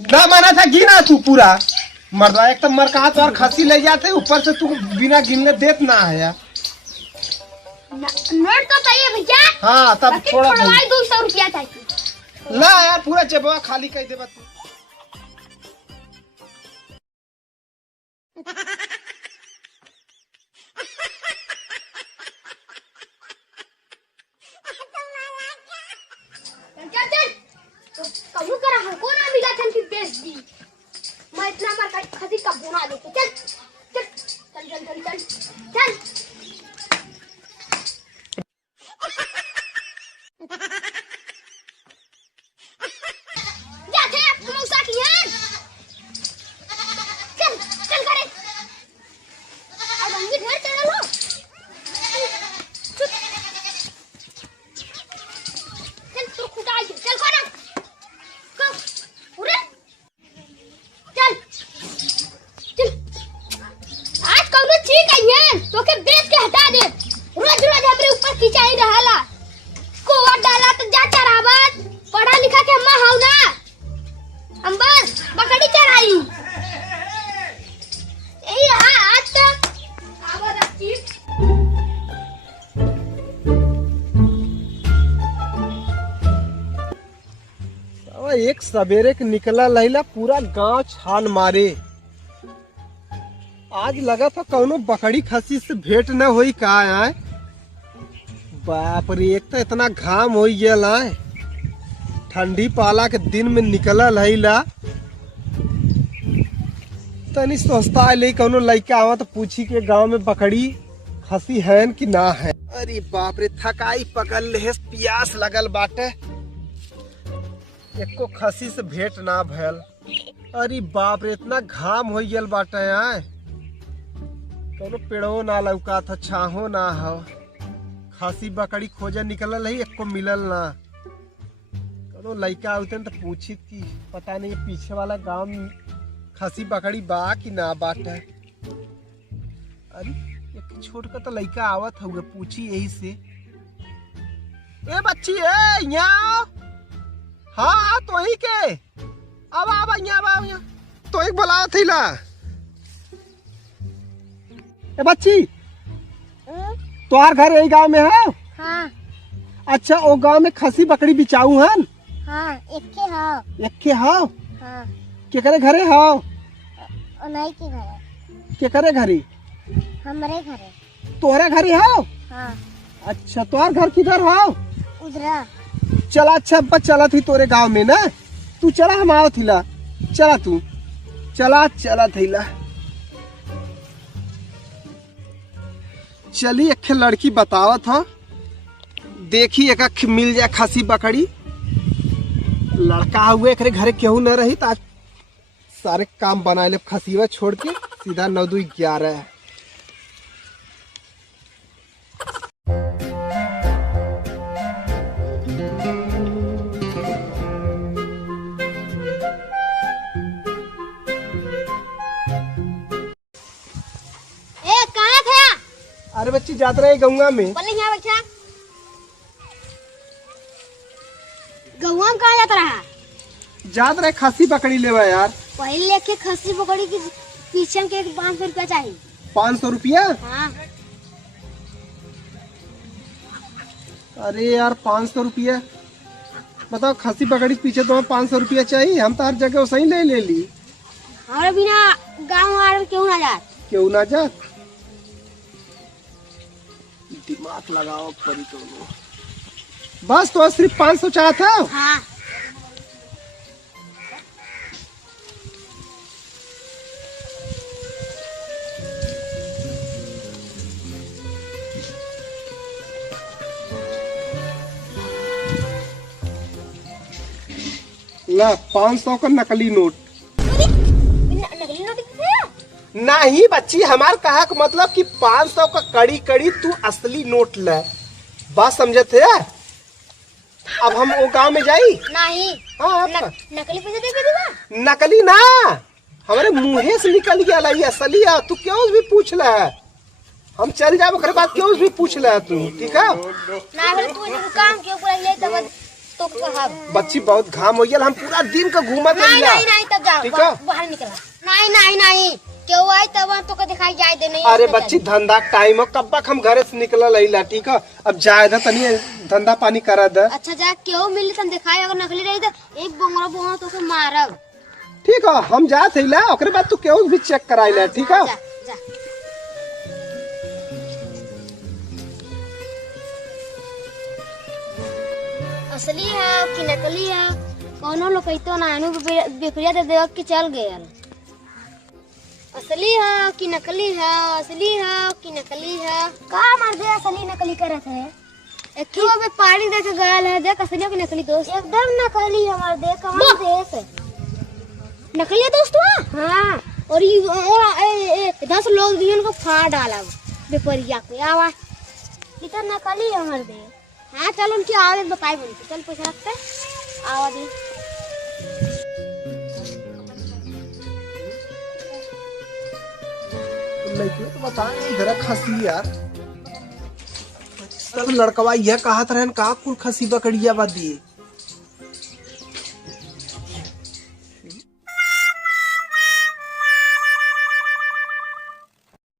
ना माना था गिना तू पूरा मर्दा एक तो मरकात और खसी ले जाते ऊपर से तू बिना गिनने देत ना है यार। नोट तो चाहिए भैया। हाँ तब थोड़ा 200 रुपया चाहिए। ला यार पूरा जेबवा खाली कर दे तू। कबू करा हमको ना मिला था कि बेच दी। मैं इतना मार खसी का बुना देती। चल चल चल चल चल चल चल जाते हैं मौसा की है। चल चल करे अब हम भी घर चढ़ा लो। चल तू खुदा आई चल खाना उरे चल चल आज कौनो ठीक है तो के बेच के हटा दे। रोज रोज हमरे ऊपर खिंचाई रहला कोवा डाला तो जा चरावत पढ़ा लिखा के मां हौ ना हम बस बकड़ी चराई यही आज तक आवाज आती। एक सवेरे के निकला लैला पूरा गांव छान मारे। आज लगा था कौनो बकरी खसी से भेंट न हुई का आए। बाप रे एक तो इतना घाम हो गया है ठंडी पाला के दिन में निकला लैला तनी सोचता है कौनो लड़का आवा तो पूछी के गांव में बकरी खसी है कि ना है। अरे बाप रे थकाई पकड़ ले प्यास लगल बाटे एको खसी से भेंट ना भयल। अरे बाप रे इतना घाम हो गया बाटे यहाँ कौनो पेड़ो ना लौका था छाहो ना हो। खसी बकरी खोजे निकलल है एको मिलल ना। कौनो लड़का आते तो पूछी कि पता नहीं पीछे वाला गांव में खसी बकरी बा कि ना बाटे। अरे एक छोट का तो लड़का आवत हुए पूछी यही से ए बच्ची ए यहाँ हाँ तो ही के अब यहाँ तो एक बोला थी ला ए बच्ची तुम्हार घर यही गांव में है। हाँ अच्छा वो गांव में खसी बकरी बिचाऊ है। हाँ एक के हो हाँ के करे घरे हो नहीं के घर के करे घरे हमारे घर तोहरा घरे हो। हाँ अच्छा तुम्हार घर किधर हो उधरा चला अच्छा बस चला थी तोरे गांव में ना तू चला हम आओ थीला चला तू चला थीला चली एक लड़की बतावत हो देखी एक मिल जाए खसी बकरी लड़का हुए एक घरे केहू न रही तो आज सारे काम बना ले खसीवा छोड़ के सीधा 9 2 11। अरे बच्ची जात रहे गंगा में यहाँ बैठा गौवा में कहाँ जाता रहा जात रहे खसी बकरी लेवा यार। पहले लेके खसी पकड़ी की पीछे के 500 रुपया चाहिए। 500 रुपया हाँ अरे यार 500 रुपया बताओ खसी बकरी के पीछे तुम्हें 500 रुपया चाहिए। हम तो हर जगह सही ले ली हमारे बिना गाँव वाले क्यों ना जात दिमाग लगाओ परी तो बस तो सिर्फ 500 चाहता है। हाँ ला 500 का नकली नोट नकली नोट नहीं बच्ची हमार कहा का मतलब कि 500 का कड़ी कड़ी तू असली नोट ले बात समझे थे। अब हम वो गांव में जाई नहीं हाँ नकली पैसे दे के दूंगा नकली ना हमारे मुँहे से निकल गया ला असली है तू क्यों भी पूछ ले हम चल जाए ओकरे बाद क्यों भी पूछ ले तू ठीक है ना फिर तू काम क्यों कर ले तब तो कहब। बच्ची बहुत घाम हो गया, हम पूरा दिन का घूमत नहीं रहिला। नहीं नहीं तब जाओ ठीक है? बाहर निकला। नहीं नहीं नहीं क्यों आई तब तो का दिखाई जाए दे नहीं। अरे बच्ची धंधा टाइम हो, कब तक हम घरे से निकल रहिला। ठीक है, अब जाए द तनी धंधा पानी करा द। अच्छा जा क्यों मिली तुम दिखाई, अगर नकली रही तो एक बोंगरा बोंगरा तो के मारब। ठीक है, हम जात हईला, ओकरे बाद तू केहू भी चेक कराइला। ठीक है, जा जा असली है कि नकली है कोनो लोग कहतो ना अनु बिफरिया दे देव के चल गयल। असली है कि नकली है, असली है कि नकली है, का मार दे असली नकली करत है। एक क्यों व्यापारी देख गयल है, देख असली कि नकली दोस्त एकदम नकली हमार देख कहां देख नकली है दोस्त। हां और ये और 10 लोग दियन को फाड़ डाला व्यापारिया को आवा इतना नकली हमार दे। हाँ चल उनकी आवाज बताई बोल चल पैसा रखते आवाज दी। लड़की तो बताए जरा खसी यार, सब लड़कवा यह कहत रहन का कुल खसी बकड़िया बादी।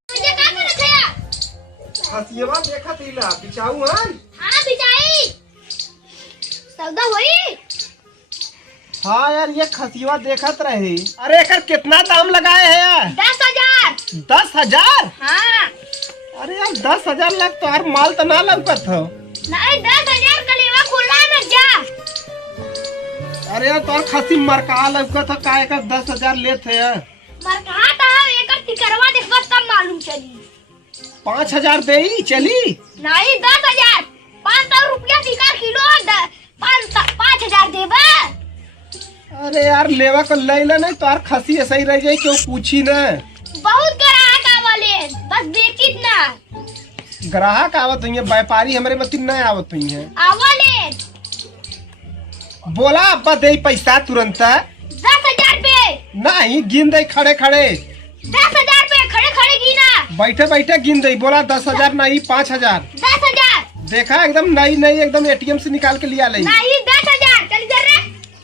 ये का करत है? खसियवा देखत हिला बिचाऊ हन। हाँ बिचाई सौदा होई। हाँ यार ये खसियवा देखत रही। अरे एकर कितना दाम लगाए है यार? 10,000। 10,000? हाँ अरे यार 10,000 लग तो हर माल तो ना लौकत हो। नहीं 10,000 कलेवा खुला न जा। अरे यार तोर खसी मरका लौकत हो, का एकर 10,000 लेत है। मर कहा था एकर टिकरवा देखबा तब मालूम चली। 5,000 देई चली? नहीं 10,000 500 रुपया टिकर किलो 5,000 देबा। अरे यार लेवा को लैला नहीं तो यार खसी ऐसा ही रह जाए, क्यों पूछी ना। बहुत ग्राहक आवले बस बेचित ना। ग्राहक आवत हुई है, व्यापारी हमारे मत न आवत हुई है। आवले बोला अब्बा दे पैसा तुरंत। 10,000 पे नहीं गिन दे खड़े खड़े। 10,000 पे खड़े खड़े गिना। बैठे बैठे गिन दे। बोला 10,000 नहीं 5,000। 10,000 देखा एकदम नई नई एकदम एटीएम से निकाल के लिया ले। नहीं 10,000 चल इधर रे।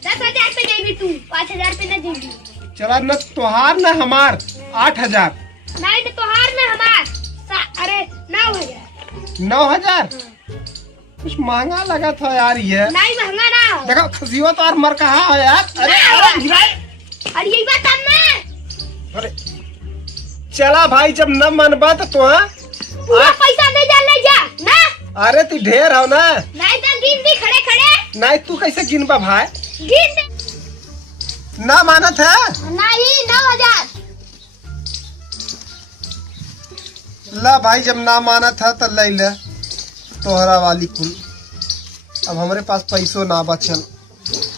10,000 पे देगी तू 5,000 पे न देगी। चला न तोहार न हमार 8,000। नहीं तो तोहार में हमार अरे 9,000। 9,000 कुछ महंगा लगा था यार ये। नहीं महंगा ना हो। देखो खसियो तो यार मर कहा है यार। अरे अरे गिराए। अरे यही बात हम ना। अरे चला भाई जब न मनबा तो पूरा पैसा ले जा ना। अरे तू ढेर हो ना। नहीं तो गिन दी खड़े खड़े। नहीं तू कैसे गिनबा भाई? गिन दे। ना मानत है। नहीं 9,000। ला भाई जब ना माना था तो ले ले तोहरा वाली कुल। अब हमारे पास पैसों ना बचल।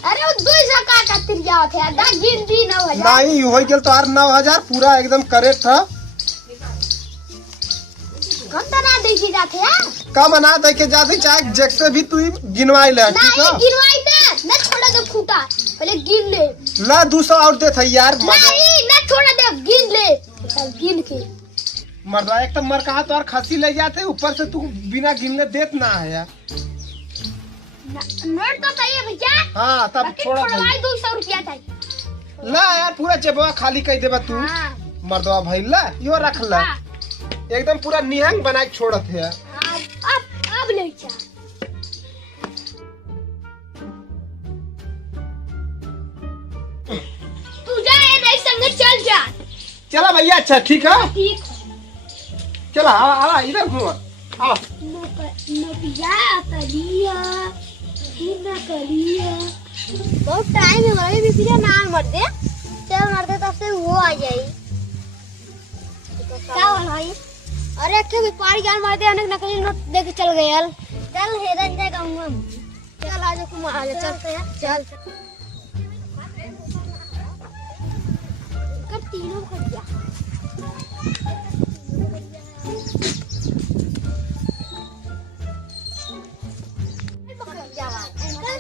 अरे वो 200 का कतिर जाओ थे दा गिन दी 9,000। नहीं हो गया तो 9,000 पूरा एकदम करेक्ट था। कम तो ना देखी जाते हैं। कम ना देखे जाते चाहे जैसे भी तू गिनवाई ले। ठीक नहीं है गिनवाई दे न छोड़ा दे खूटा पहले गिन ले। ला 200 और दे था यार। नहीं न छोड़ा दे गिन ले गिन के। मर्दवा एक तो मर कहा तो और खसी ले जाते ऊपर से तू बिना गिनले देत ना है यार। नोट तो चाहिए भैया। हाँ तब छोड़ा था। 200 रुपया चाहिए। ला यार पूरा जेबवा खाली कर देबा तू। हाँ। मर्दवा भाई ला यो रख ला। हाँ। एकदम पूरा निहंग बना के छोड़त है। अब ले जा। तू जा ये संग चल जा। चला भैया अच्छा ठीक है। ठीक चला आ इधर घूम आ। नबिया कलिया ना कलिया बहुत टाइम है हमारे भी फिर ना मर दे। चल मर दे तब से वो आ जाई। क्या हो भाई? अरे के व्यापारी जान मार दे अनेक नकली नोट दे के चल गए यार। चल हेदन जाए गाँव में। चल आज को आ जा चल कर तीनों कर दिया।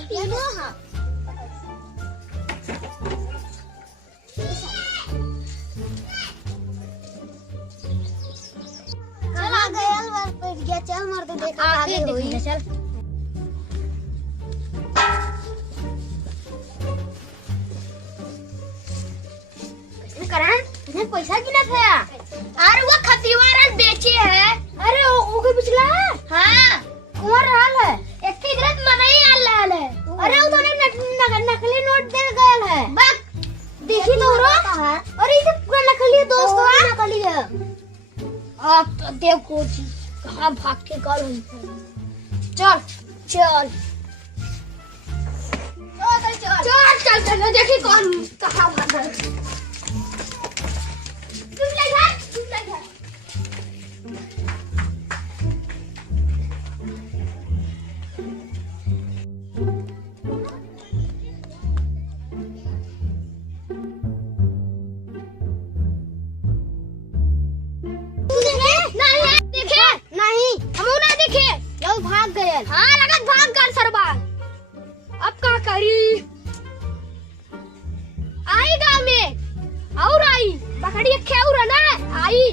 तीनों हाँ चल आ गया चल मर दे देख आगे होई चल। ये पैसा की ना था। अरे वो खतीवारन बेचे है। अरे ओके पिछला है। हाँ कौन रहल है? एक इधर मनई आल है। अरे वो तो नकली नोट दे गयल है। बस देखी तो रो। अरे ये पूरा नकली दोस्त है। नकली है। अब तो देखो जी कहाँ भाग के गल। चल चल चल चल चल देखी कौन कहाँ भागा। तुम ले जा तुम ले जा। भाग गए। हाँ लगत भाग कर सरबार। अब क्या करी? आई गाँव में और आई बकरी खेऊ ना आई